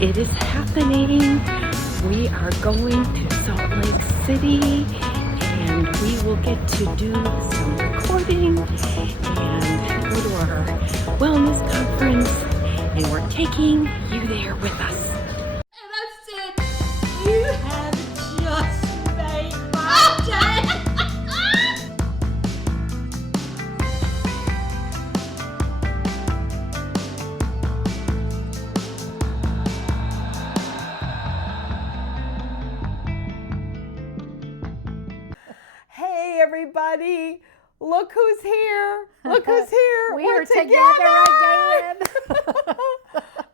it is happening. We are going to Salt Lake City and we will get to do some recording and go to our wellness conference, and we're taking you there with us. And I said, you have just made my day. Hey everybody, look who's here. Look who's here. We're together again.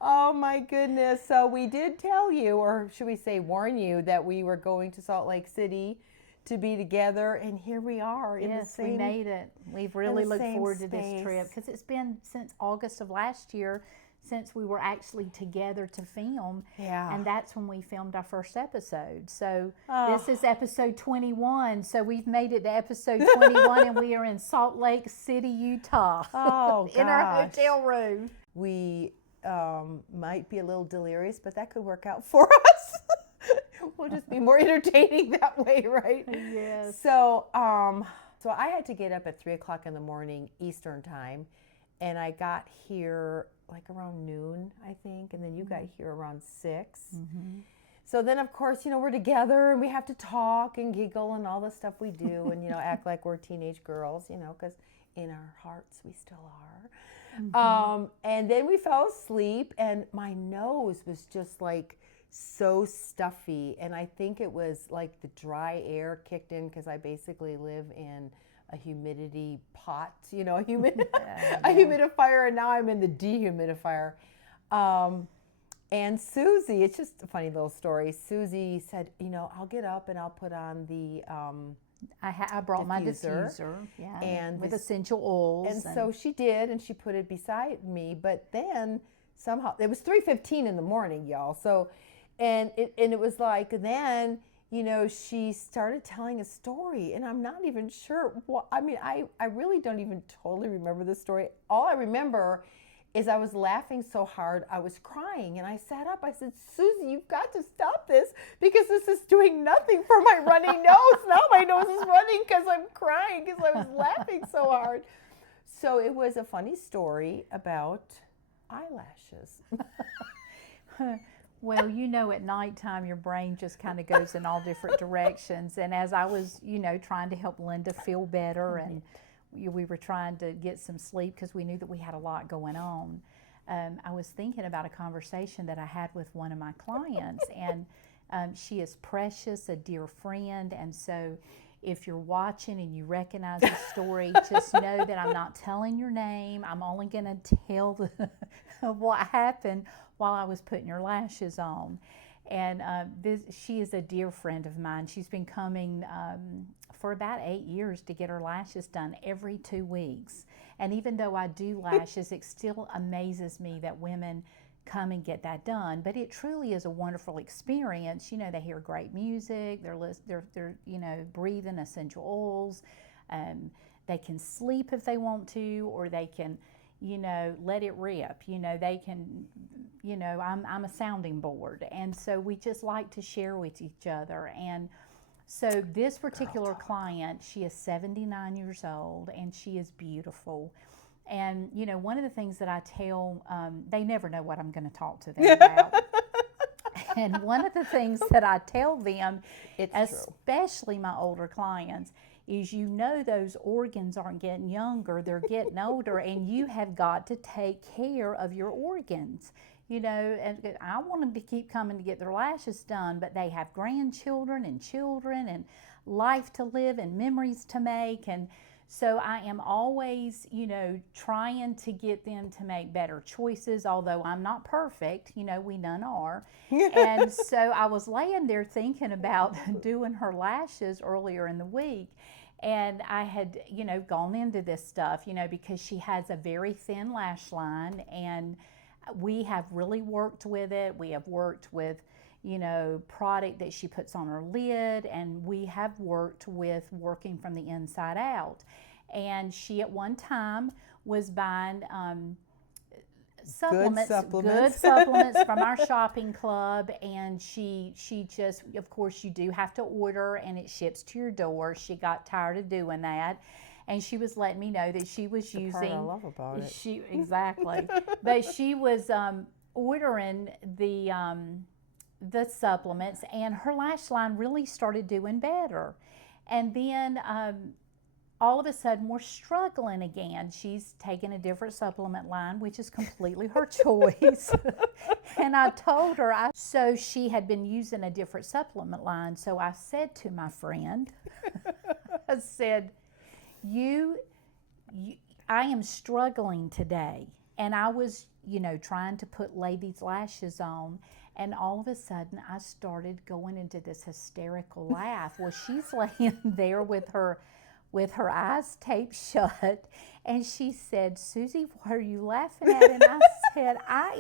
Oh my goodness. So we did tell you, or should we say warn you, that we were going to Salt Lake City to be together, and here we are in the same. We made it. We've really looked forward to this space. trip because it's been since August of last year since we were actually together to film. Yeah. And that's when we filmed our first episode. So Oh. this is episode 21. So we've made it to episode 21 and we are in Salt Lake City, Utah. Oh, in our gosh. hotel room. We might be a little delirious, but that could work out for us. We'll just be more entertaining that way, right? Yes. So, so I had to get up at 3 o'clock in the morning Eastern time, and I got here like around noon, I think, and then you got here around 6. Mm-hmm. So then, of course, we're together and we have to talk and giggle and all the stuff we do, and act like we're teenage girls, because in our hearts we still are. Mm-hmm. And then we fell asleep, and my nose was just like so stuffy, and I think it was like the dry air kicked in because I basically live in a humidity pot, a humidifier, and now I'm in the dehumidifier. And Susie, it's just a funny little story. Susie said, I'll get up and I'll put on the I brought my diffuser, yeah, and with this, essential oils. And so she did, and she put it beside me. But then somehow it was 3:15 in the morning, y'all. So, and it was like then she started telling a story, and I'm not even sure. I really don't even totally remember the story. All I remember is I was laughing so hard I was crying, and I sat up. I said, Susie, you've got to stop this because this is doing nothing for my runny nose. Now my nose is running because I'm crying because I was laughing so hard. So it was a funny story about eyelashes. Well, at nighttime, your brain just kind of goes in all different directions. And as I was, trying to help Linda feel better, and we were trying to get some sleep because we knew that we had a lot going on, I was thinking about a conversation that I had with one of my clients. And she is Precious, a dear friend. And so if you're watching and you recognize the story, just know that I'm not telling your name. I'm only going to tell what happened while I was putting your lashes on. And she is a dear friend of mine. She's been coming for about 8 years to get her lashes done every 2 weeks. And even though I do lashes, it still amazes me that women come and get that done. But it truly is a wonderful experience. They hear great music. They're breathing essential oils. They can sleep if they want to, or they can let it rip. They can, I'm a sounding board. And so we just like to share with each other. And so this particular client, she is 79 years old, and she is beautiful. And, one of the things that I tell, they never know what I'm going to talk to them about. And one of the things that I tell them, especially my older clients, is those organs aren't getting younger, they're getting older, and you have got to take care of your organs. And I want them to keep coming to get their lashes done, but they have grandchildren and children and life to live and memories to make. And so I am always, trying to get them to make better choices, although I'm not perfect, we none are. And so I was laying there thinking about doing her lashes earlier in the week. And I had, gone into this stuff, because she has a very thin lash line, and we have really worked with it. We have worked with, product that she puts on her lid, and we have worked with working from the inside out. And she at one time was buying supplements, supplements. good supplements from our shopping club, and she just, of course, you do have to order, and it ships to your door. She got tired of doing that, and she was letting me know that she was using. Part I love about it. Exactly, but she was ordering the supplements, and her lash line really started doing better, and then. All of a sudden, we're struggling again. She's taken a different supplement line, which is completely her choice. And I told her, so she had been using a different supplement line. So I said to my friend, I said, I am struggling today. And I was, trying to lay these lashes on. And all of a sudden, I started going into this hysterical laugh. Well, she's laying there with her eyes taped shut, and she said, Susie, what are you laughing at? And I said, I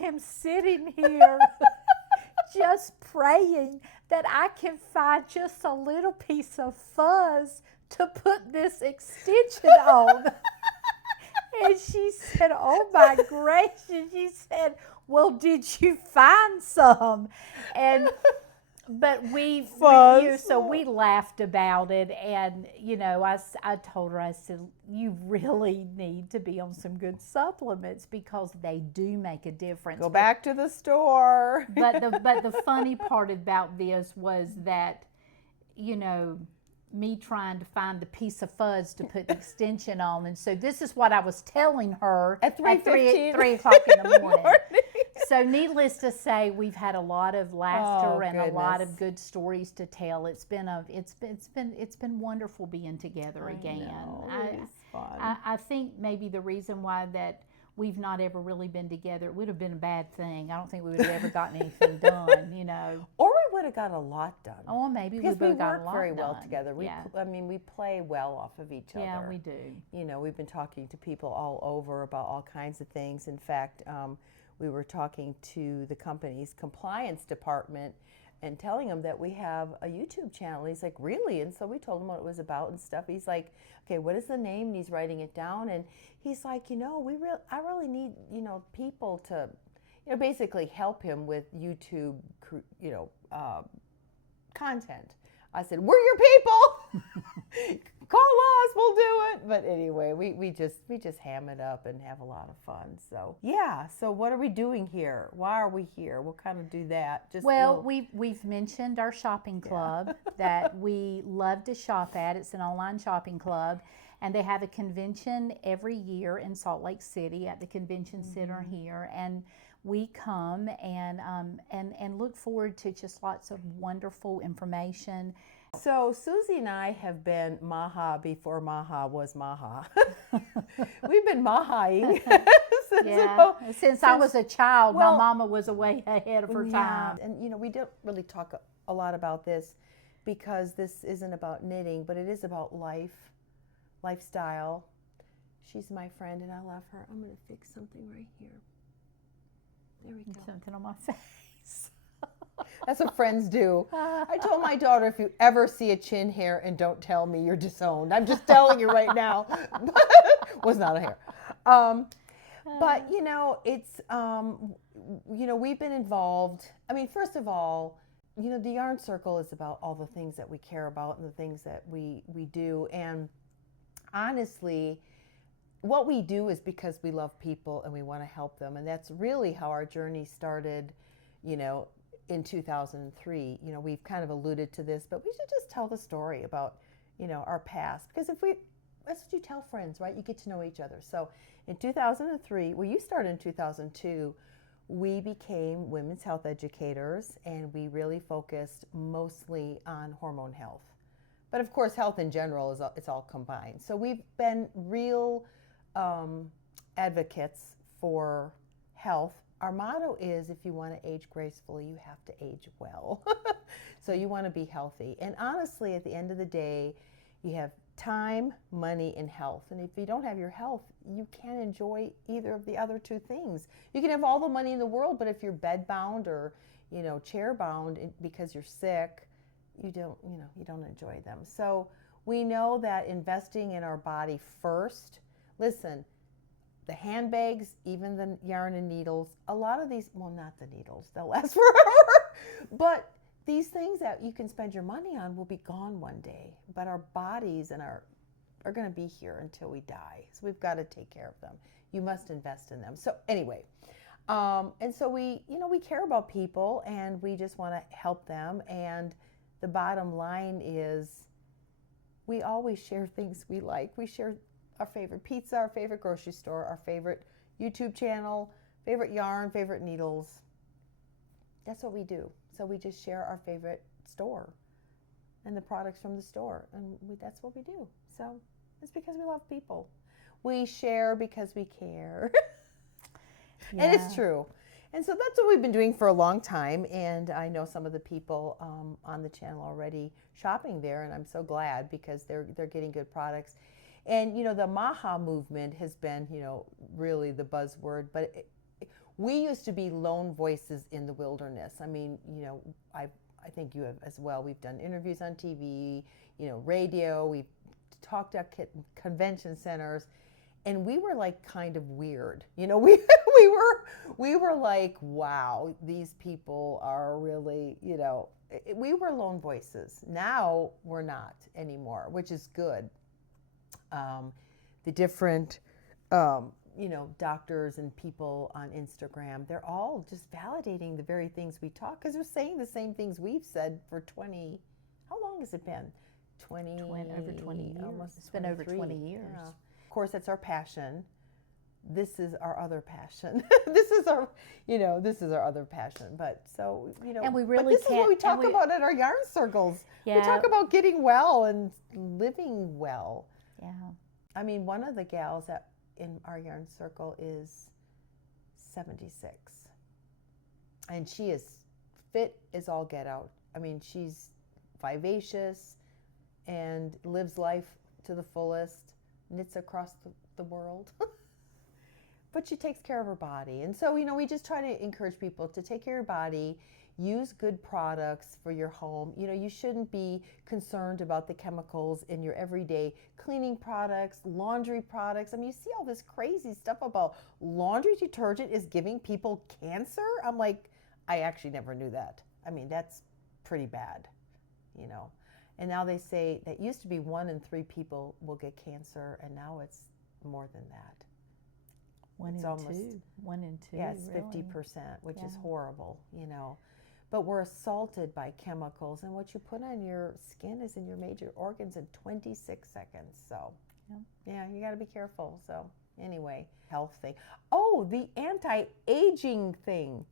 am sitting here just praying that I can find just a little piece of fuzz to put this extension on. And she said, oh my gracious. She said, well, did you find some? But we laughed about it, and I told her, I said, you really need to be on some good supplements because they do make a difference. Go back to the store. But the funny part about this was that, me trying to find the piece of fuzz to put the extension on, and so this is what I was telling her at 3:15, 3 o'clock in the morning. So needless to say, we've had a lot of laughter and a lot of good stories to tell. It's been wonderful being together again. It is fun. I think maybe the reason why that we've not ever really been together, it would have been a bad thing. I don't think we would have ever gotten anything done, Or we would have got a lot done. Oh, maybe because we would we have got a work lot very done. well together. We play well off of each other. Yeah, we do. We've been talking to people all over about all kinds of things. In fact, we were talking to the company's compliance department and telling them that we have a YouTube channel. He's like, really? And so we told him what it was about and stuff. He's like, okay, what is the name? And he's writing it down. And he's like, I really need, people to, basically help him with YouTube, content. I said, we're your people. Call us, we'll do it. But anyway, we just ham it up and have a lot of fun. So yeah. So what are we doing here? Why are we here? We'll kind of do that. We've mentioned our shopping club that we love to shop at. It's an online shopping club, and they have a convention every year in Salt Lake City at the convention center here, and we come and look forward to just lots of wonderful information. So Susie and I have been Maha before Maha was Maha. We've been Mahaing since I was a child. My mama was way ahead of her time. And we don't really talk a lot about this because this isn't about knitting, but it is about lifestyle. She's my friend and I love her. I'm going to fix something right here. There we go. Something on my face. That's what friends do. I told my daughter, if you ever see a chin hair and don't tell me, you're disowned. I'm just telling you right now. Was not a hair. But, it's, we've been involved. I mean, first of all, the Yarn Circle is about all the things that we care about and the things that we do. And honestly, what we do is because we love people and we want to help them. And that's really how our journey started, in 2003. We've kind of alluded to this, but we should just tell the story about, our past. Because that's what you tell friends, right? You get to know each other. So in 2003, you started in 2002, we became women's health educators, and we really focused mostly on hormone health. But of course, health in general it's all combined. So we've been real advocates for health. Our motto is, if you want to age gracefully, you have to age well. So you want to be healthy. And honestly, at the end of the day, you have time, money, and health. And if you don't have your health, you can't enjoy either of the other two things. You can have all the money in the world, but if you're bed-bound or, chair-bound because you're sick, you don't enjoy them. So we know that investing in our body first, listen, the handbags, even the yarn and needles, a lot of these, well, not the needles, they'll last forever, but these things that you can spend your money on will be gone one day, but our bodies and are going to be here until we die. So we've got to take care of them. You must invest in them. So anyway, and so we care about people and we just want to help them. And the bottom line is we always share things we like. We share our favorite pizza, our favorite grocery store, our favorite YouTube channel, favorite yarn, favorite needles. That's what we do. So we just share our favorite store and the products from the store. And that's what we do. So it's because we love people. We share because we care. Yeah. And it's true. And so that's what we've been doing for a long time. And I know some of the people on the channel already shopping there. And I'm so glad because they're getting good products. And, the Maha movement has been, really the buzzword. But we used to be lone voices in the wilderness. I mean, I think you have as well. We've done interviews on TV, radio. We've talked at convention centers. And we were like kind of weird. We were like, wow, these people are really, we were lone voices. Now we're not anymore, which is good. The different, doctors and people on Instagram, they're all just validating the very things we talk because they're saying the same things we've said for 20, how long has it been? Over 20 years. Almost it's been over 20 years. Yeah. Of course, that's our passion. This is our other passion. This is our other passion. But so, and we really but this is what we talk about at our yarn circles. Yeah. We talk about getting well and living well. Yeah. I mean, one of the gals in our yarn circle is 76. And she is fit as all get out. I mean, she's vivacious and lives life to the fullest, knits across the world. But she takes care of her body. And so, we just try to encourage people to take care of your body, use good products for your home. You shouldn't be concerned about the chemicals in your everyday cleaning products, laundry products. I mean, you see all this crazy stuff about laundry detergent is giving people cancer. I'm like, I actually never knew that. I mean, that's pretty bad, And now they say that used to be 1 in 3 people will get cancer, and now it's more than that. 1 in 2. 1 in 2. Yeah, it's really. 50%, which is horrible, But we're assaulted by chemicals, and what you put on your skin is in your major organs in 26 seconds. So, yeah, you got to be careful. So, anyway, health thing. Oh, the anti-aging thing.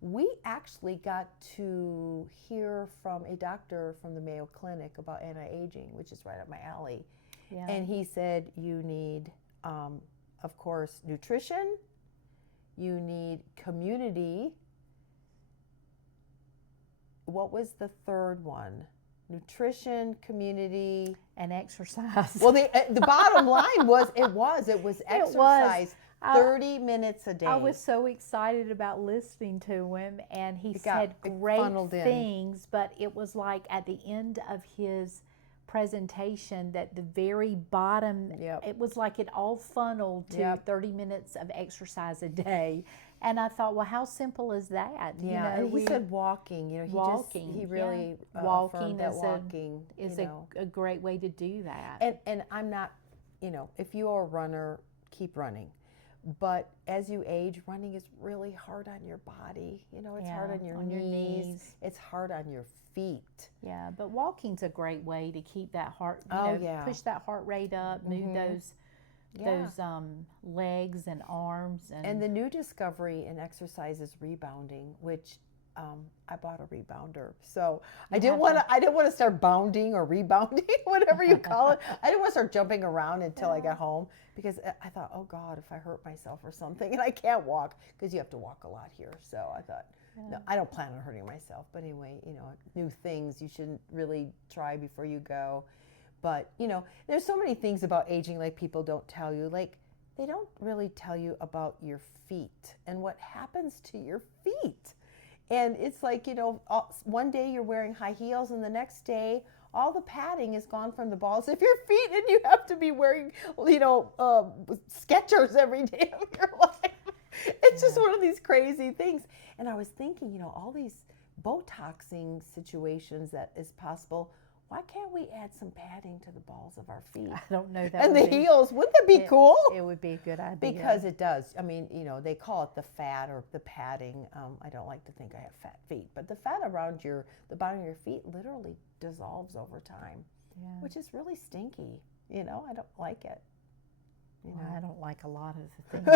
We actually got to hear from a doctor from the Mayo Clinic about anti-aging, which is right up my alley. Yeah. And he said you need, of course, nutrition, you need community. What was the third one? Nutrition, community, and exercise. Well, the bottom line was exercise. 30 minutes a day. I was so excited about listening to him, and he said great things, but it was like at the end of his presentation that the very bottom, it was like it all funneled to 30 minutes of exercise a day. And I thought, well, how simple is that? Yeah, and he said walking. He really walking is a great way to do that. And I'm not, if you're a runner, keep running. But as you age, running is really hard on your body. It's hard on your knees. It's hard on your feet. Yeah, but walking's a great way to keep that heart, push that heart rate up, move those legs and arms. And the new discovery in exercise is rebounding, which I bought a rebounder. So I didn't want to start bounding or rebounding, whatever you call it. I didn't want to start jumping around until I got home because I thought, oh God, if I hurt myself or something, and I can't walk because you have to walk a lot here. So I thought, no, I don't plan on hurting myself. But anyway, new things you shouldn't really try before you go. But, there's so many things about aging like people don't tell you. Like, they don't really tell you about your feet and what happens to your feet. And it's like, one day you're wearing high heels and the next day all the padding is gone from the balls of your feet, and you have to be wearing, Skechers every day of your life. It's just one of these crazy things. And I was thinking, all these Botoxing situations that is possible. Why can't we add some padding to the balls of our feet? I don't know that. And the heels, wouldn't that be cool? It would be a good idea. Because it does. I mean, they call it the fat or the padding. I don't like to think I have fat feet, but the fat around the bottom of your feet literally dissolves over time, which is really stinky. I don't like it. I don't like a lot of the things.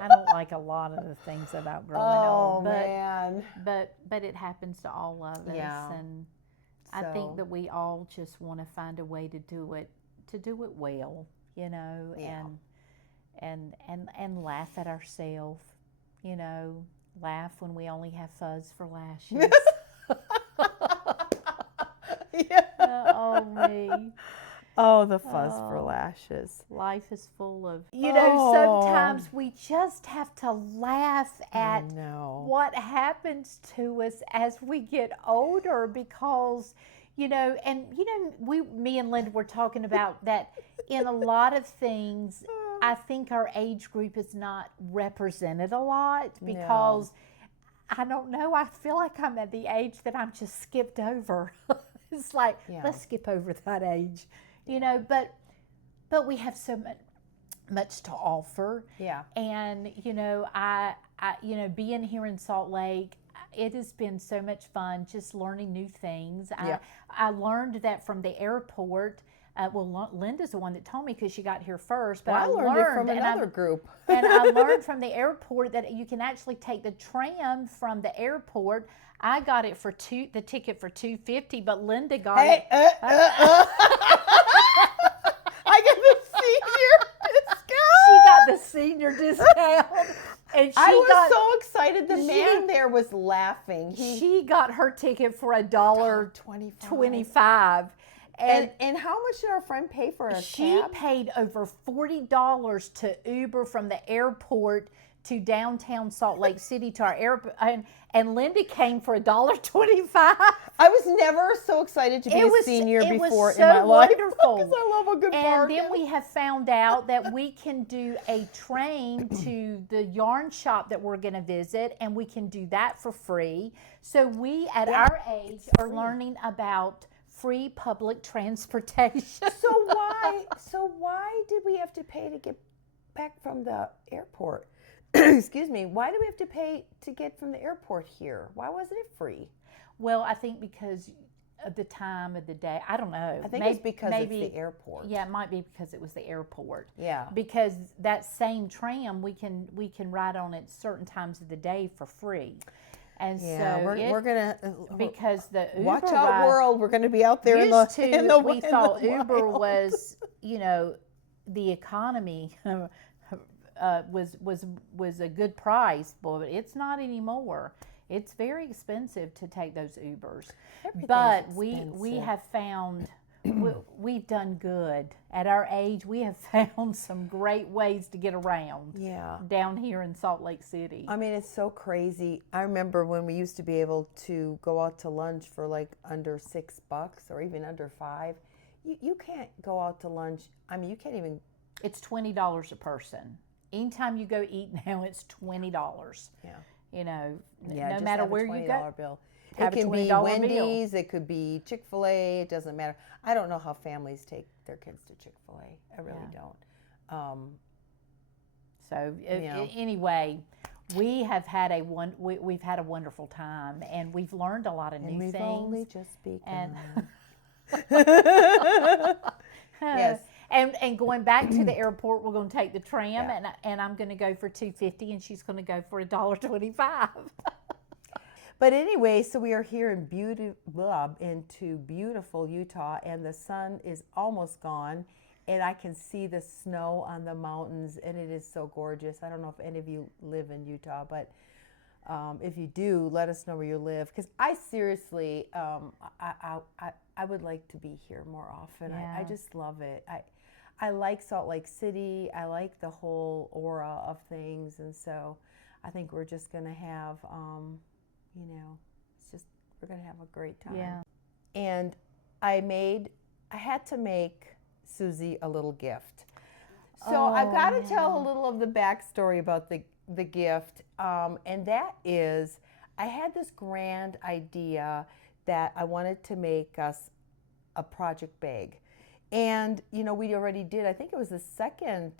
I don't like a lot of the things about growing old. Man. But it happens to all of us. Yeah. And I think that we all just want to find a way to do it well, and laugh at ourselves, laugh when we only have fuzz for lashes. Oh, me. Oh, the fuzz for lashes. Life is full of, sometimes we just have to laugh at what happens to us as we get older because, me and Linda were talking about that in a lot of things, I think our age group is not represented a lot because, I don't know, I feel like I'm at the age that I'm just skipped over. It's like, let's skip over that age. But we have so much to offer. Yeah. And, I being here in Salt Lake, it has been so much fun just learning new things. I learned that from the airport. Linda's the one that told me because she got here first. But I learned it from another group. And I learned from the airport that you can actually take the tram from the airport. I got it for the ticket for $2.50, but Linda got it. I got the senior discount. She got the senior discount. And I was so excited. The man there was laughing. She got her ticket for $1.25. And how much did our friend pay for a She cab? paid over $40 to Uber from the airport to downtown Salt Lake City to our airport. And Linda came for $1.25. I was never so excited to be a senior before in my life. Wonderful. Because I love a good bargain. And then we have found out that we can do a train to the yarn shop that we're going to visit, and we can do that for free. So we, at our age, are learning about free public transportation. So why did we have to pay to get back from the airport? Excuse me. Why do we have to pay to get from the airport here? Why wasn't it free? Well, I think because of the time of the day. I don't know. I think it's because it's the airport. Yeah, it might be because it was the airport. Yeah. Because that same tram we can ride on at certain times of the day for free. And yeah, so we're gonna because the Uber watch out world. We're gonna be out there in the we thought Uber was, the economy was a good price, but it's not anymore. It's very expensive to take those Ubers. But we have found we've done good. At our age, we have found some great ways to get around. Yeah. Down here in Salt Lake City. I mean, it's so crazy. I remember when we used to be able to go out to lunch for like under $6 or even under $5. You can't go out to lunch. I mean, you can't even. It's $20 a person. Anytime you go eat now, it's $20. Yeah. No matter where you go. Bill. It can be Wendy's, it could be Chick-fil-A, it doesn't matter. I don't know how families take their kids to Chick-fil-A. I really don't. Anyway, we've had a wonderful time, and we've learned a lot of new things. We've only just begun. Yes. And going back to the airport, we're going to take the tram, and I'm going to go for $2.50, and she's going to go for $1.25. But anyway, so we are here in beautiful Utah, and the sun is almost gone, and I can see the snow on the mountains, and it is so gorgeous. I don't know if any of you live in Utah, but if you do, let us know where you live, because I seriously, I would like to be here more often. Yeah. I just love it. I like Salt Lake City. I like the whole aura of things, and so I think we're just going to have, we're going to have a great time. Yeah. And I had to make Susie a little gift. So I've got to tell a little of the backstory about the gift, and that is, I had this grand idea that I wanted to make us a project bag. And, you know, we already did, I think it was the second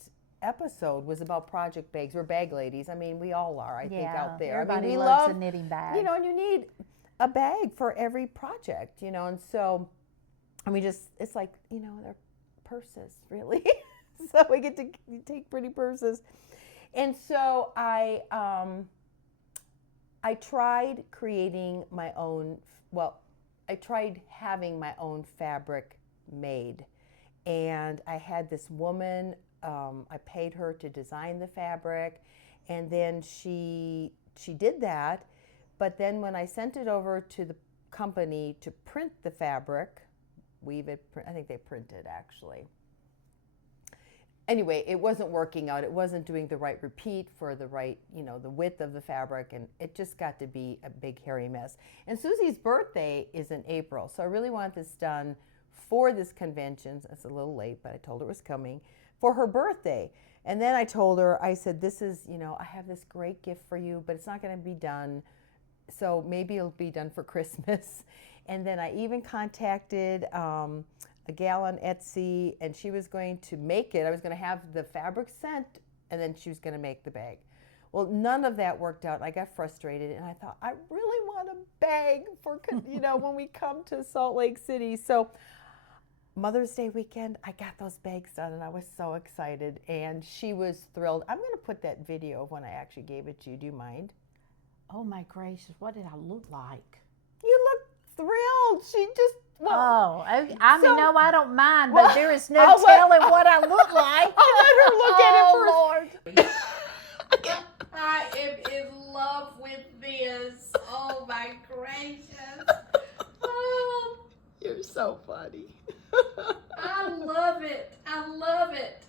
episode was about project bags. We're bag ladies. I mean, we all are, I think, out there. Everybody I mean, we loves love a knitting bag. You know, and you need a bag for every project, you know, and so, I mean, it's like, you know, they're purses, really. So we get to take pretty purses. And so I tried creating my own, I tried having my own fabric made. And I had this woman, I paid her to design the fabric, and then she did that. But then when I sent it over to the company to print the fabric, I think they printed actually. Anyway, it wasn't working out. It wasn't doing the right repeat for the right, you know, the width of the fabric, and it just got to be a big hairy mess. And Susie's birthday is in April, so I really want this done for this convention. It's a little late, but I told her it was coming for her birthday. And then I told her, I said, this is, you know, I have this great gift for you, but it's not going to be done, so maybe it'll be done for Christmas. And then I even contacted a gal on Etsy, and she was going to make it. I was going to have the fabric sent, and then she was going to make the bag. Well, none of that worked out. I got frustrated, and I thought, I really want a bag for, you know, when we come to Salt Lake City. So Mother's Day weekend, I got those bags done, and I was so excited, and she was thrilled. I'm going to put that video of when I actually gave it to you. Do you mind? Oh my gracious, what did I look like? You look thrilled. She just, well, okay. I mean, no, I don't mind, but well, there is no telling what I look like. I'll let her look at it first. Lord. I am in love with this. Oh my gracious. Oh, You're so funny. I love it. I love it.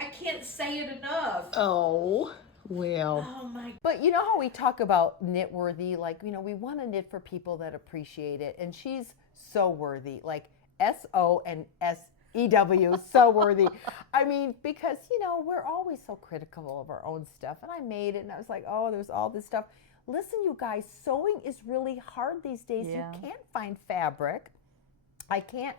I can't say it enough. Oh, well. Oh my. But you know how we talk about knit worthy, like, you know, we want to knit for people that appreciate it, and she's so worthy, like SO and SEW, so worthy. I mean, because, you know, we're always so critical of our own stuff, and I made it, and I was like, oh, there's all this stuff. Listen, you guys, sewing is really hard these days. Yeah. You can't find fabric. I can't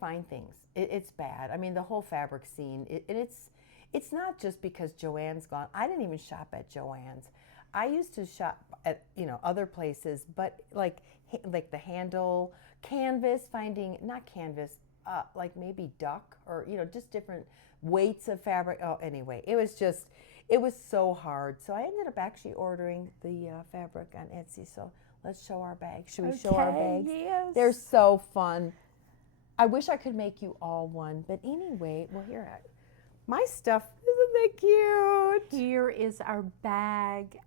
find things. It's bad. I mean, the whole fabric scene, it's not just because Joann's gone. I didn't even shop at Joann's. I used to shop at, you know, other places, but like the handle, canvas, not canvas, like maybe duck, or, you know, just different weights of fabric. Oh, anyway, it was so hard. So I ended up actually ordering the fabric on Etsy. So let's show our bags. Should we show our bags? Yes. They're so fun. I wish I could make you all one, but anyway, well, here, my stuff, isn't that cute? Here is our bag.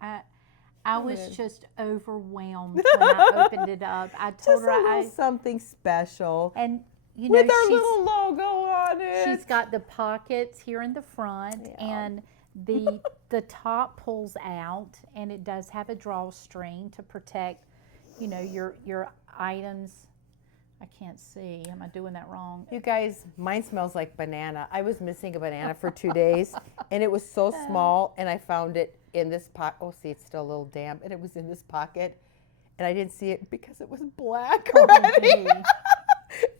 I was just overwhelmed when I opened it up. I told her a little something special. And you know, with our little logo on it. She's got the pockets here in the front, and the top pulls out, and it does have a drawstring to protect, you know, your items. I can't see. Am I doing that wrong? You guys, mine smells like banana. I was missing a banana for 2 days, and it was so small, and I found it in this pocket. Oh, see, it's still a little damp, and it was in this pocket, and I didn't see it because it was black already. And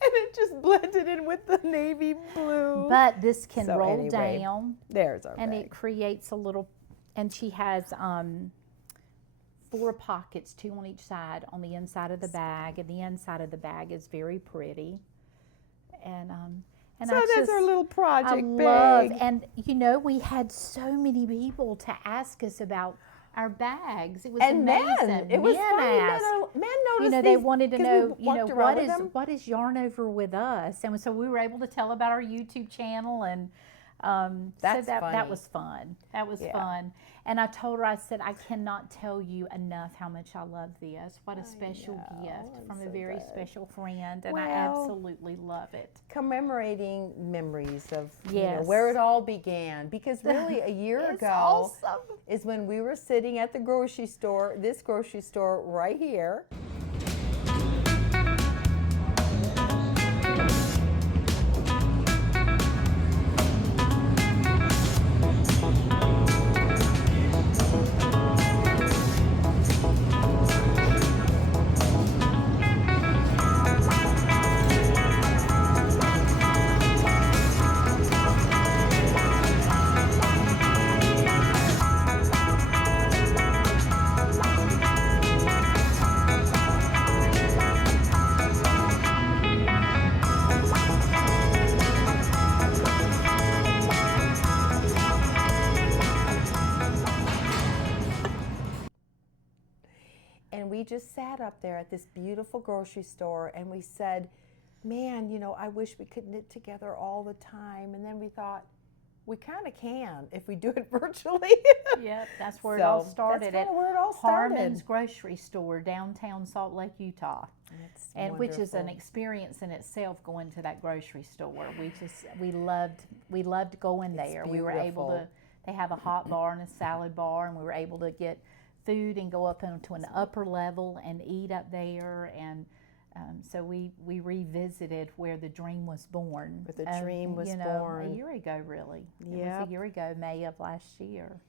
it just blended in with the navy blue. But this can roll down. There's our and bag. it creates a little, and she has 4 pockets, 2 on each side on the inside of the bag, and the inside of the bag is very pretty. And so that's our little project bag. And you know, we had so many people to ask us about our bags. It was and amazing. Men, it was funny. Men noticed. You know, they wanted to know, you know, what is Yarn Over With Us, and so we were able to tell about our YouTube channel, and That's so that funny. was fun. That was fun. And I told her, I said, I cannot tell you enough how much I love this. What a special gift from a very special friend, and I absolutely love it. Commemorating memories of Yes. you know, where it all began. Because really, a year It's ago awesome. is when we were sitting at the grocery store, this grocery store right here. we just sat up there at this beautiful grocery store and we said, man, you know, I wish we could knit together all the time. And then we thought, we kind of can if we do it virtually. Yep, that's where it all started. That's kind of where it all started. Harmon's grocery store, downtown Salt Lake, Utah. And which is an experience in itself, going to that grocery store. We loved going there. We were able to, they have a hot bar and a salad bar, and we were able to get food and go up into an upper level and eat up there. And so we revisited where the dream was born. Where the dream was born. A year ago, really. Yep. It was a year ago, May of last year.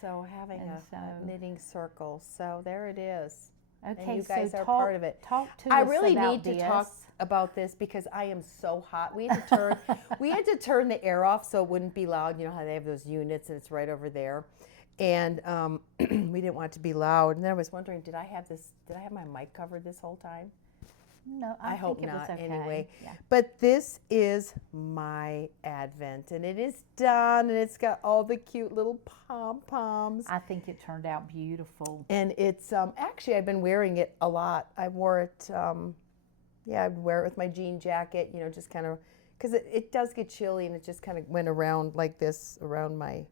So having a knitting circle. So there it is. Okay, and you guys so are part of it. Talk to I us really about need this. to talk about this because I am so hot. We had to turn the air off so it wouldn't be loud. You know how they have those units and it's right over there. And we didn't want it to be loud. And then I was wondering, did I have my mic covered this whole time? No, I hope think it not. was okay. Anyway, Yeah. but this is my Advent, and it is done, and it's got all the cute little pom poms. I think it turned out beautiful. And it's actually I've been wearing it a lot. I wore it, I'd wear it with my jean jacket, you know, just kind of because it does get chilly, and it just kind of went around like this around my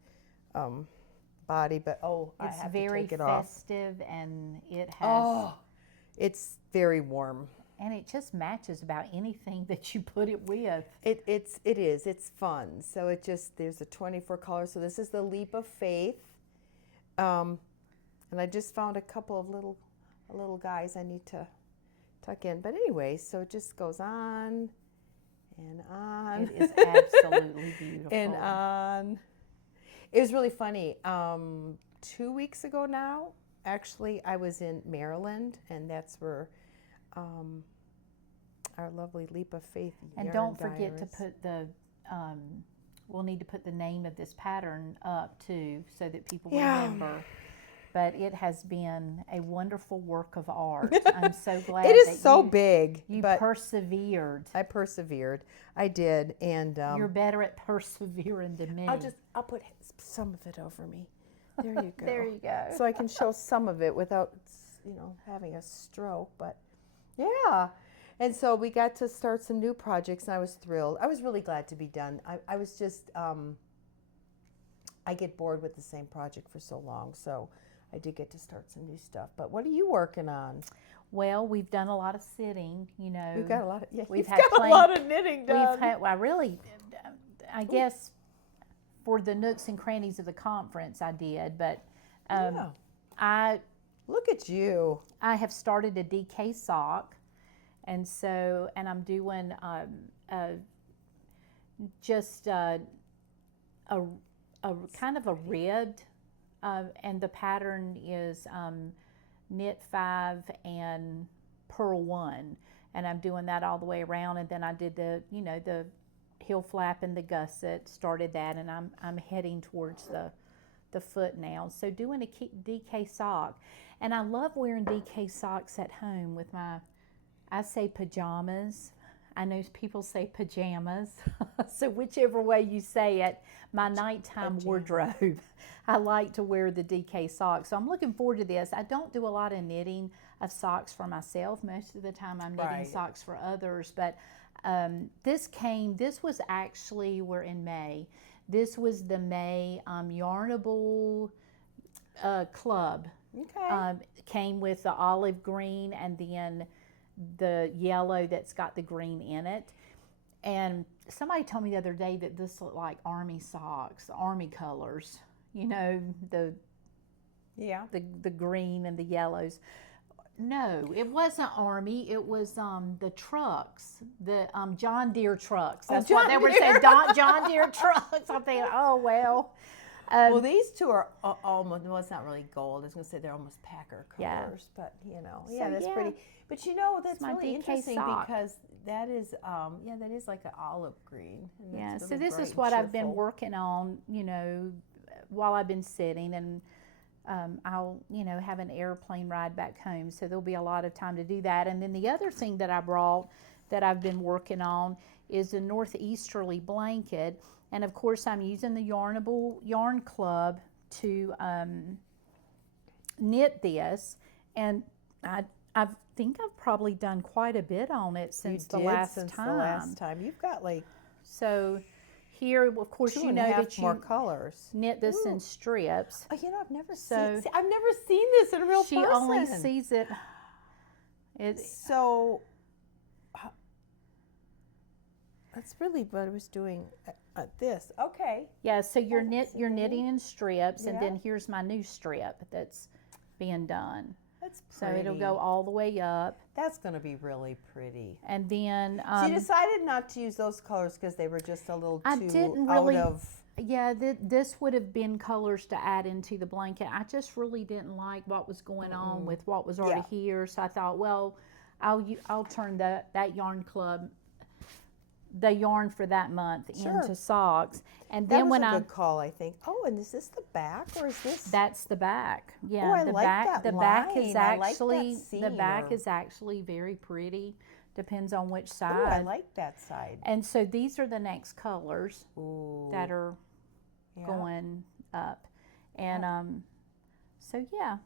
body. But I have to take it off. It's very festive, and it has. It's very warm. And it just matches about anything that you put it with. It is. It's fun. So there's a 24 colors. So this is the Leap of Faith. And I just found a couple of little guys I need to tuck in. But anyway, so it just goes on and on. It is absolutely beautiful. And on. It was really funny. 2 weeks ago now, actually, I was in Maryland, and that's where our lovely Leap of Faith yarn And don't forget diaries. to put the, we'll need to put the name of this pattern up too, so that people remember. But it has been a wonderful work of art. I'm so glad it is that so big. You but persevered. I persevered. I did, and You're better at persevering than me. I'll put some of it over me. There you go. There you go. So I can show some of it without, having a stroke. But yeah. And so we got to start some new projects, and I was thrilled. I was really glad to be done. I was just, I get bored with the same project for so long, so I did get to start some new stuff. But what are you working on? Well, we've done a lot of sitting, We've got a lot of, we've had got a lot of knitting done. I guess for the nooks and crannies of the conference I did, but Look at you. I have started a DK sock. And I'm doing just a kind of a ribbed, and the pattern is knit 5 and purl 1, and I'm doing that all the way around. And then I did the heel flap and the gusset, started that, and I'm heading towards the foot now. So doing a DK sock, and I love wearing DK socks at home with I say pajamas. I know people say pajamas. So whichever way you say it, my nighttime wardrobe, I like to wear the DK socks. So I'm looking forward to this. I don't do a lot of knitting of socks for myself. Most of the time I'm knitting socks for others. But this was actually, we're in May. This was the May Yarnable Club. Okay. Came with the olive green and then the yellow that's got the green in it. And somebody told me the other day that this looked like army socks, army colors, the green and the yellows. No, it wasn't army. It was the trucks, the John Deere trucks. That's what they were saying. John Deere trucks. I'm thinking, oh well. Well, these two are almost, it's not really gold. I was going to say they're almost Packer colors, but that's pretty. But that's really interesting because that is, that is like an olive green. Yeah, so this is what I've been working on, while I've been sitting, and I'll, have an airplane ride back home, so there'll be a lot of time to do that. And then the other thing that I brought that I've been working on is a northeasterly blanket. And of course, I'm using the Yarnable Yarn Club to knit this. And I think I've probably done quite a bit on it since the You did last since time. the last time. You've got like So here, of course, two you and know a half that more you colors. knit this in Ooh. strips. Oh, I've never So seen. See, I've never seen this in a real She person. only sees it. So that's really what I was doing. This, okay. Yeah, so you're That's knitting in strips, and Yeah. then here's my new strip that's being done. That's So pretty. it'll go all the way up, That's going to be really pretty. and then She decided not to use those colors because they were just a little I too didn't out really- of. yeah, this would have been colors to add into the blanket. I just really didn't like what was going on with what was already here, so I thought, well, I'll turn that yarn club, the yarn for that month into socks, and That then was when a good call, I think. Oh, and is this the back or is this? that's the back. Yeah, Oh, I the like back. that The back is line. I like that actually the seam back or- is actually very pretty. Depends on which Oh, side. I like that side. And so these are the next colors Ooh. that are Yeah. going up, and so yeah.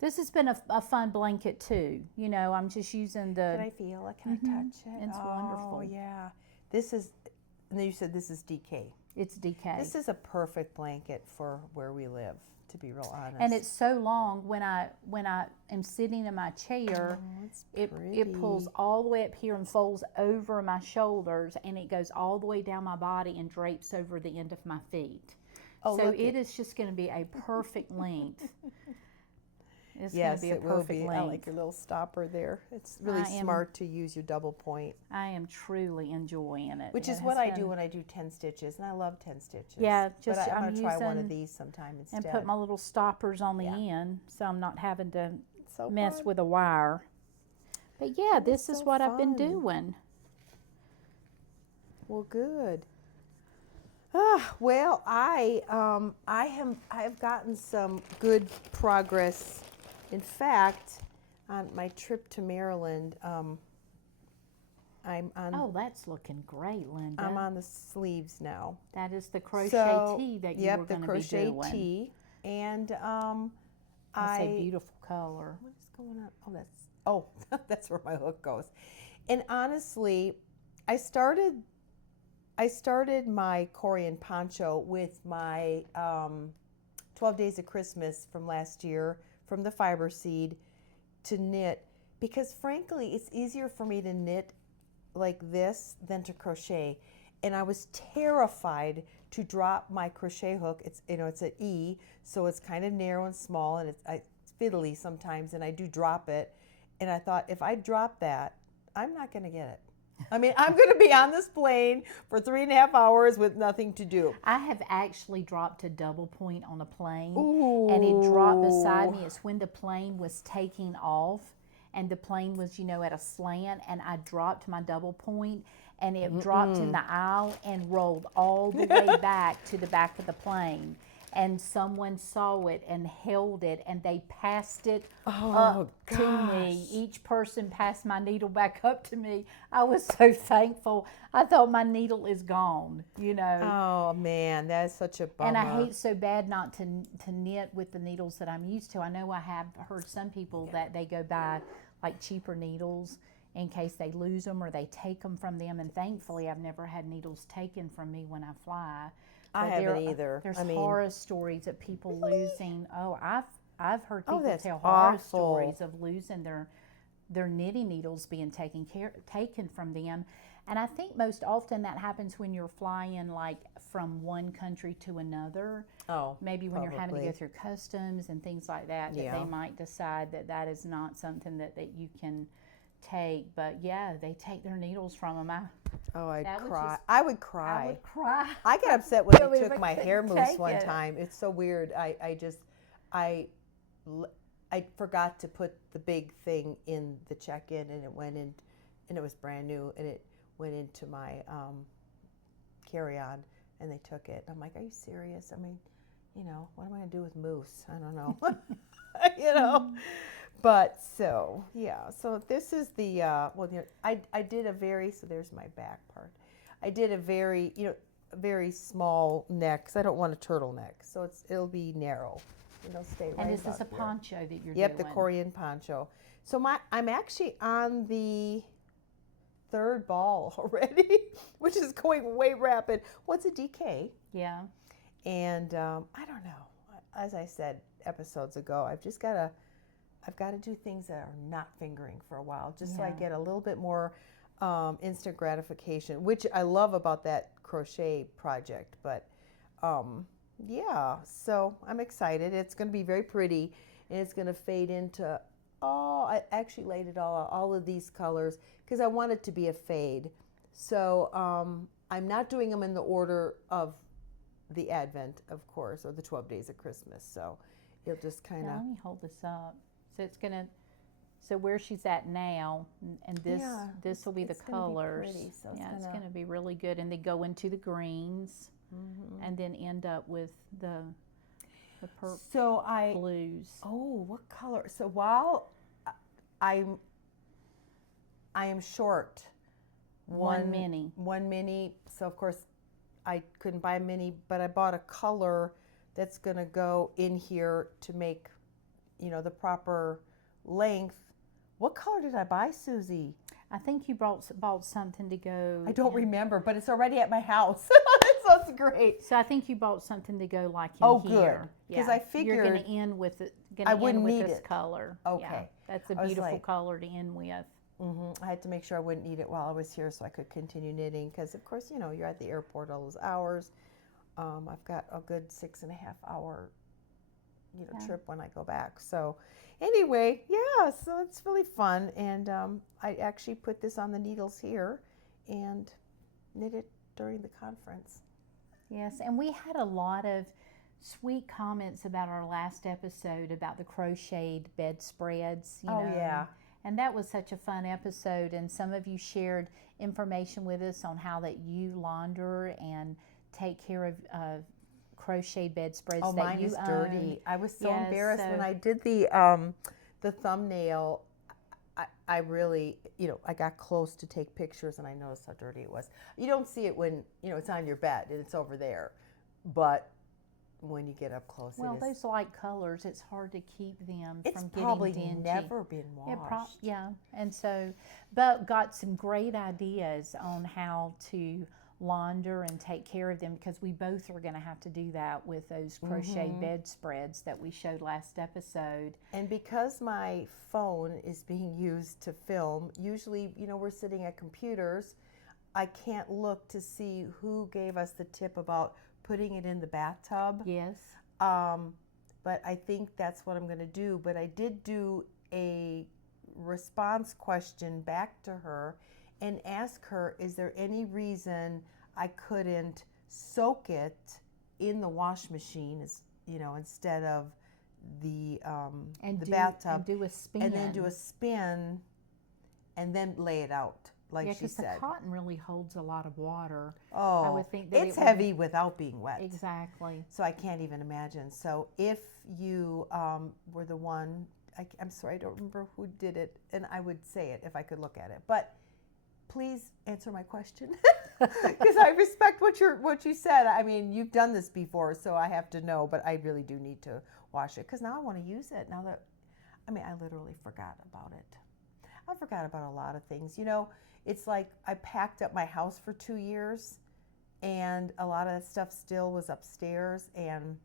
This has been a fun blanket too. You know, I'm just using the. Can I feel it? Can I touch it? It's Oh, wonderful. yeah. This is, and then you said this is DK. It's DK. This is a perfect blanket for where we live, to be real honest. And it's so long when I am sitting in my chair, Oh, it's it pulls pretty. all the way up here and folds over my shoulders, and it goes all the way down my body and drapes over the end of my feet. Oh, So look it is just going to be a perfect length. It's Yes, going to be a it will perfect be. length. I like your little stopper there. It's really I am- smart to use your double point, I am truly enjoying it. which It is has what I do been- when I do 10 stitches, and I love 10 stitches. Yeah, but just- I'm I'm going to try one of using- these sometime instead. and put my little stoppers on the Yeah. end, so I'm not having to so mess fun. with a wire. But yeah, this is so what I've been fun. doing. Well, good. Well, I've gotten some good progress. In fact, on my trip to Maryland, I'm on Oh, that's looking great, Linda. I'm on the sleeves now. That is the crochet So, tee that you yep, were the going to be crochet doing. tee, and That's a beautiful color. What is going on? That's where my hook goes. And honestly, I started my Korean poncho with my 12 Days of Christmas from last year from the fiber seed to knit, because frankly, it's easier for me to knit like this than to crochet. And I was terrified to drop my crochet hook. It's an E, so it's kind of narrow and small, and it's fiddly sometimes, and I do drop it. And I thought, if I drop that, I'm not going to get it. I mean, I'm going to be on this plane for 3.5 hours with nothing to do. I have actually dropped a double point on a plane, and it dropped beside me. It's when the plane was taking off, and the plane was, at a slant, and I dropped my double point, and it dropped in the aisle and rolled all the way back to the back of the plane. And someone saw it and held it, and they passed it up to me. Each person passed my needle back up to me. I was so thankful. I thought my needle is gone, Oh man, that is such a bummer. And I hate so bad not to knit with the needles that I'm used to. I know I have heard some people that they go buy like cheaper needles in case they lose them or they take them from them. And thankfully, I've never had needles taken from me when I fly. I But haven't either. There's I mean, horror stories of people losing. Oh, I've heard people that's tell horror awful. stories of losing their knitting needles being taken from them. And I think most often that happens when you're flying like from one country to another. Oh, Maybe when you're having to probably. go through customs and things like that, that Yeah. they might decide that is not something that you can take. But yeah, they take their needles from them. Oh, I'd That would cry. just- I would I cry. would cry. I get upset when Really, they if took I my hair couldn't mousse take one it. time. It's so weird. I forgot to put the big thing in the check-in, and it went in, and it was brand new, and it went into my carry-on, and they took it. I'm like, are you serious? I mean, what am I gonna do with mousse? I don't know. But so yeah. So this is the I did a very so there's my back part. I did a very very small neck because I don't want a turtleneck, so it'll be narrow. and they'll stay right And this is a about here. poncho that you're doing. Yep, the Korean poncho. So I'm actually on the third ball already, which is going way rapid. What's a DK? Yeah. And I don't know. As I said episodes ago, I've got to do things that are not fingering for a while, just so I get a little bit more instant gratification, which I love about that crochet project. But yeah, so I'm excited. It's going to be very pretty, and it's going to fade into, I actually laid it all of these colors, because I want it to be a fade. So I'm not doing them in the order of the Advent, of course, or the 12 days of Christmas. So it'll just kind of. Let me hold this up. So it's gonna. So where she's at now, and this will be the colors. Pretty, so it's gonna be really good, and they go into the greens, and then end up with the purple. So blues. Oh, what color? So while I am short one mini. So of course I couldn't buy a mini, but I bought a color that's going to go in here to make, the proper length. What color did I buy, Susie? I think you bought something to go. I don't remember, but it's already at my house. So it's great. So I think you bought something to go like in here. Good. Because I figured you're going to end with it. I wouldn't need this it. color. Okay. Yeah, that's a beautiful color to end with. I had to make sure I wouldn't need it while I was here so I could continue knitting, because of course, you're at the airport all those hours. I've got a good 6.5 hour trip when I go back. So anyway, yeah, so it's really fun. And I actually put this on the needles here and knit it during the conference. Yes, and we had a lot of sweet comments about our last episode about the crocheted bedspreads. Yeah. And that was such a fun episode, and some of you shared information with us on how that you launder and take care of crochet bedspreads that mine you is own. Dirty. I was so embarrassed when so- I did the thumbnail. I really, I got close to take pictures, and I noticed how dirty it was. You don't see it when, it's on your bed and it's over there, but when you get up close, those light colors, it's hard to keep them it's from getting probably dingy. never been washed. And so, but got some great ideas on how to launder and take care of them, because we both are going to have to do that with those crochet bedspreads that we showed last episode. And because my phone is being used to film, usually, we're sitting at computers, I can't look to see who gave us the tip about putting it in the bathtub. Yes. But I think that's what I'm going to do. But I did do a response question back to her and ask her, is there any reason I couldn't soak it in the wash machine, instead of the bathtub, and do a spin, and then do a spin, and then lay it out like she because said. the cotton really holds a lot of water. Oh, I would think that it's heavy without being wet. Exactly. So I can't even imagine. So if you were the one, I'm sorry, I don't remember who did it, and I would say it if I could look at it. But please answer my question, because I respect what you said. I mean, you've done this before, so I have to know. But I really do need to wash it, because now I want to use it. Now that, I literally forgot about it. I forgot about a lot of things. It's like I packed up my house for 2 years, and a lot of that stuff still was upstairs, and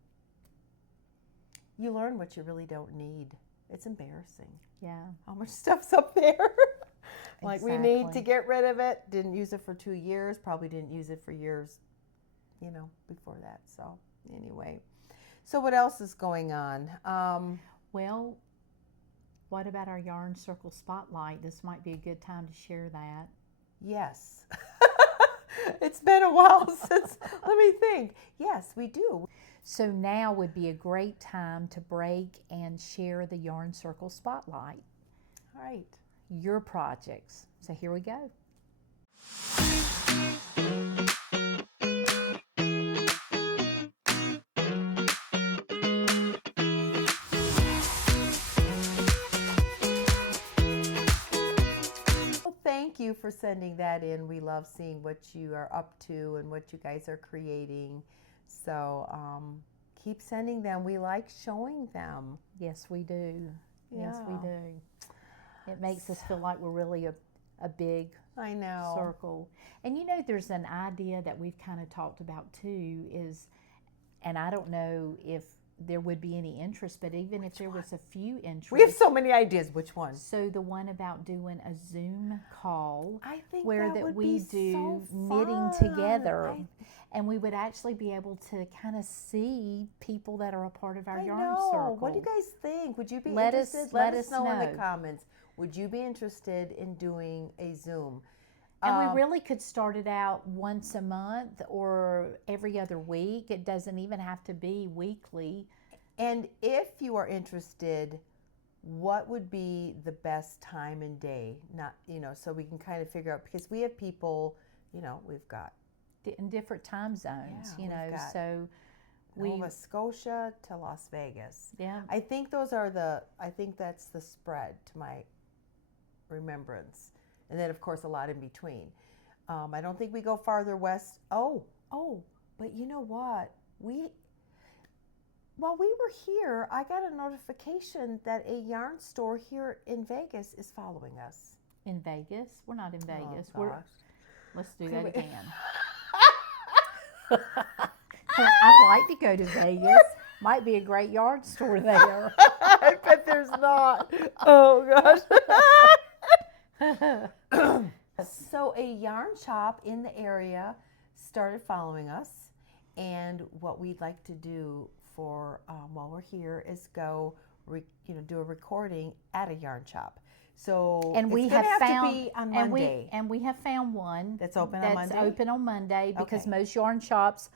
you learn what you really don't need. It's embarrassing. Yeah. How much stuff's up there. Like, Exactly. we need to get rid of it. Didn't use it for 2 years. Probably didn't use it for years, before that. So anyway. So what else is going on? Well, what about our Yarn Circle Spotlight? This might be a good time to share that. Yes. It's been a while since, let me think. Yes, we do. So now would be a great time to break and share the Yarn Circle Spotlight. All right. Your projects. So here we go. Well, thank you for sending that in. We love seeing what you are up to and what you guys are creating. So keep sending them. We like showing them. Yes, we do. Yes, we Yeah. do. It makes us feel like we're really a big I know. circle. And there's an idea that we've kind of talked about too is, and I don't know if there would be any interest, but even if there was a few interests. We have so many ideas. Which one? So the one about doing a Zoom call I think where that would we be do so knitting fun. together. And we would actually be able to kind of see people that are a part of our I yarn know. circle. What do you guys think? Would you be Let us- interested? let Let us us know in know. the comments. Would you be interested in doing a Zoom? And we really could start it out once a month or every other week. It doesn't even have to be weekly. And if you are interested, what would be the best time and day? Not, so we can kind of figure out, because we have people, we've got In different time zones, Yeah, we've got so Nova Scotia to Las Vegas. yeah. I think that's the spread to my remembrance. And then, of course, a lot in between. I don't think we go farther west. Oh, but you know what? While we were here, I got a notification that a yarn store here in Vegas is following us. In Vegas? We're not in Vegas. Oh, gosh. Let's do Could that we- again. I'd like to go to Vegas. Might be a great yard store there. I bet there's not. Oh, gosh. So a yarn shop in the area started following us, and what we'd like to do for while we're here is go do a recording at a yarn shop. So And we it's have gonna found to be on and Monday. we have found one That's open on Monday? open on Monday because Okay. most yarn shops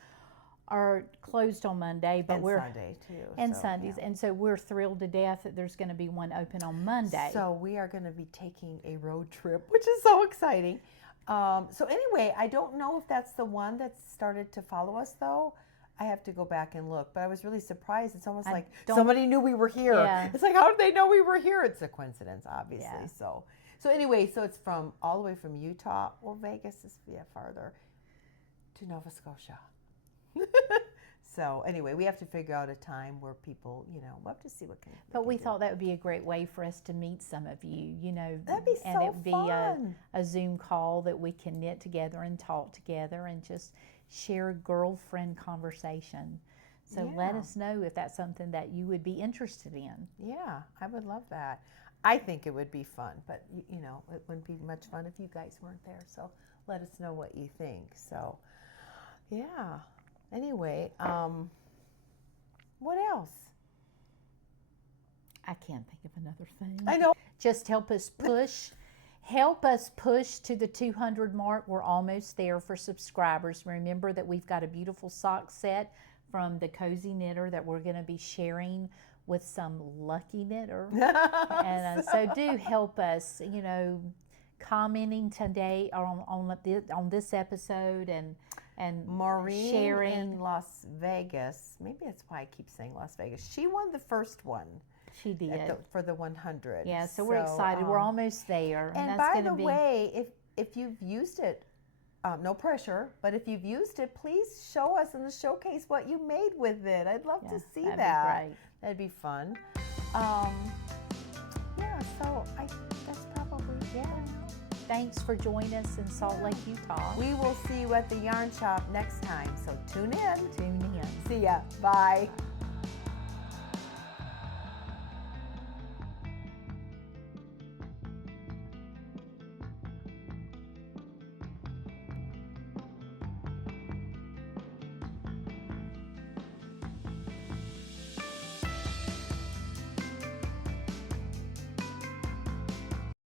are closed on Monday, but and we're Sunday too. and so, Sundays, yeah. and so we're thrilled to death that there's going to be one open on Monday. So we are going to be taking a road trip, which is so exciting. So anyway, I don't know if that's the one that started to follow us, though. I have to go back and look, but I was really surprised. It's almost like somebody knew we were here. Yeah. It's like, how did they know we were here? It's a coincidence, obviously. Yeah. So anyway, so it's from all the way from Utah. Well, Vegas is farther to Nova Scotia. So anyway, we have to figure out a time where people, we'll have to see what can. But we do. thought that would be a great way for us to meet some of you, That'd be and so it would be fun. a Zoom call that we can knit together and talk together and just share girlfriend conversation. So let Yeah. us know if that's something that you would be interested in. Yeah, I would love that. I think it would be fun, but it wouldn't be much fun if you guys weren't there. So let us know what you think. So, yeah. Anyway, what else? I can't think of another thing. I know. Just help us push. Help us push to the 200 mark. We're almost there for subscribers. Remember that we've got a beautiful sock set from the Cozy Knitter that we're going to be sharing with some lucky knitter. And so do help us, commenting today on this episode and Maureen sharing. in Las Vegas. Maybe that's why I keep saying Las Vegas. She won the first one. She did. For the 100. Yeah, so we're excited. We're almost there. And that's by gonna the be, way, if you've used it, no pressure, but if you've used it, please show us in the showcase what you made with it. I'd love to see that'd that. Be great. That'd be fun. So that's probably it. Thanks for joining us in Salt Lake, Utah. We will see you at the yarn shop next time, so tune in. Tune in. See ya. Bye.